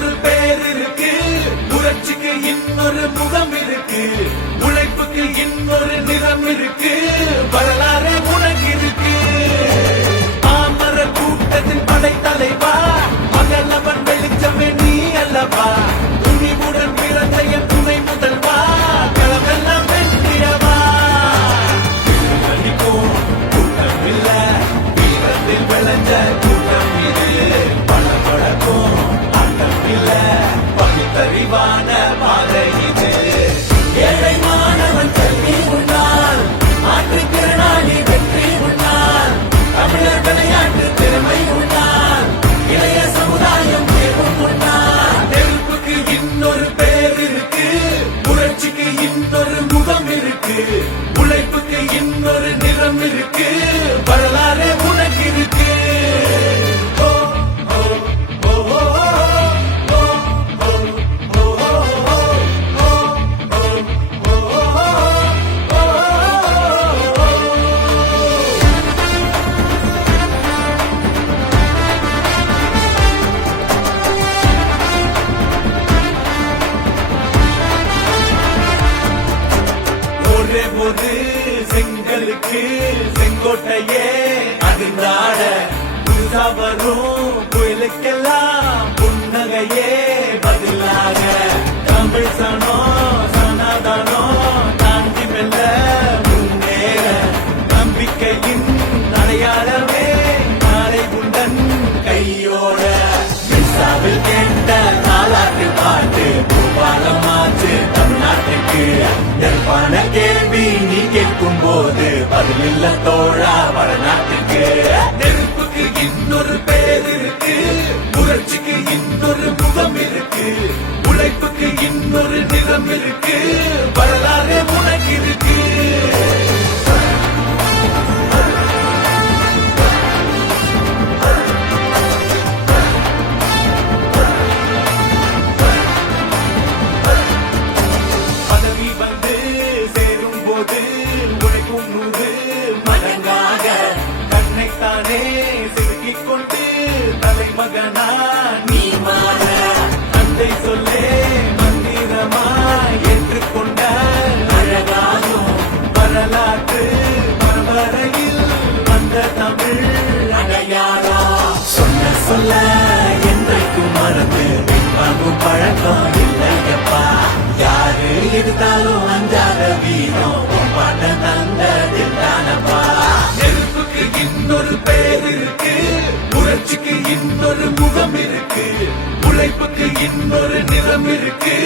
நெருப்புக்கு இன்னொரு பேர் இருக்கு. புரட்சிக்கு இன்னொரு முகம் இருக்கு. உழைப்புக்கு இன்னொரு நிறம் இருக்கு. வரலாறு உனக்கு இருக்கு. பாமர கூட்டத்தின் படைத்தலைவா மகளவன் வெளிச்சமே நீ அல்லவா? துணிவுடன் பிறந்த என் துணை முதல்வா. களமெல்லாம் வெற்றியவா. அடிக்கும் கூட்டம் வீரத்தில் விளைஞ்ச இன்னொரு இருக்கு இன்னொரு முகம் இருக்கு உழைப்புக்கு இன்னொரு நிறம் இருக்கு. போது செங்கலுக்கு செங்கோட்டையே அதிர்ந்தாட புதுசா வரும். போது பதிலில்ல தோழா வடநாட்டுக்கு. நெருப்புக்கு இன்னொரு பேர் இருக்கு புரட்சிக்கு இன்னொரு முகம் இருக்கு. அங்கு மகனாக தன்னைத்தானே செதுக்கிக் கொண்டு தலைமகனா நீ மாற தந்தை சொல்லே மந்திரமாய் ஏற்றுக்கொண்ட அழகாகும் வரலாற்று பரவரையில் வந்த தமிழ் அடையாளா? சொன்ன சொல்ல என்றைக்கும் மறந்து பழக்கம் இல்லையப்பா. யாரு எடுத்தாலும் அஞ்சாத வீரம். பேர் இருக்கு. புரட்சிக்கு இன்னொரு முகம் இருக்கு. உழைப்புக்கு இன்னொரு நிறம் இருக்கு.